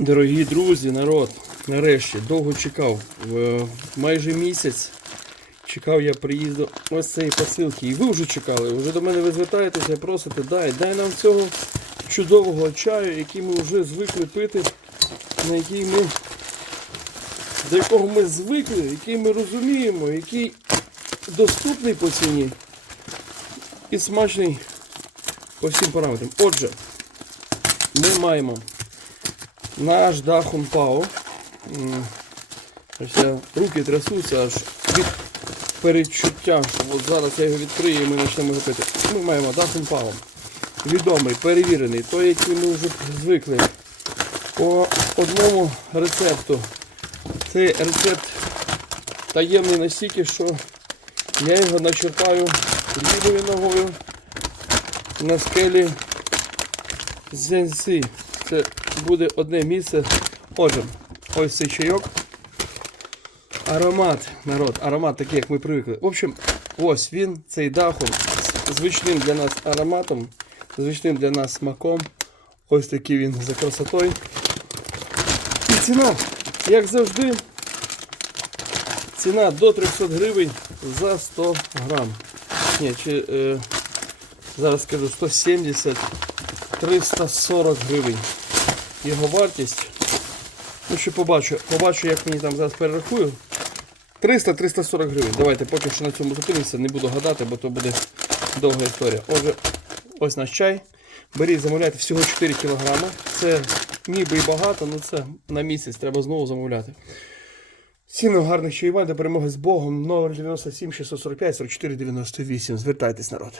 Дорогі друзі, народ, нарешті довго чекав. Майже місяць чекав я приїзду ось цієї посилки. І ви вже чекали. Вже до мене ви звертаєтеся, просите, дай, дай нам цього чудового чаю, який ми вже звикли пити, на який ми, до якого ми звикли, який ми розуміємо, який доступний по ціні і смачний по всім параметрам. Отже, ми маємо наш Дахун Пао. М, Ось я руки трясуться аж від передчуття, що от зараз я його відкрию і ми почнемо його пити. Ми маємо Дахун Пао. Відомий, перевірений, той, який ми вже звикли. По одному рецепту. Цей рецепт таємний настільки, що я його начерпаю лівою ногою на скелі Зенсі. Це буде одне місце. Отже, ось цей чайок. Аромат, народ, аромат такий, як ми привикли. В общем, ось він, цей дахом, звичним для нас ароматом, звичним для нас смаком. Ось такий він за красотою. І ціна, як завжди, ціна до 300 гривень за 100 грам. Ні, чи, е, зараз скажу 170 340 гривень. Його вартість. Ну що побачу, побачу, як мені там зараз перерахую. 300-340 гривень. Давайте поки що на цьому зупинимося, не буду гадати, бо то буде довга історія. Отже, ось наш чай. Беріть, замовляйте всього 4 кг. Це ніби і багато, але це на місяць треба знову замовляти. Ціну гарних чаювань до перемоги з Богом 097 645 44 98. Звертайтесь, народ.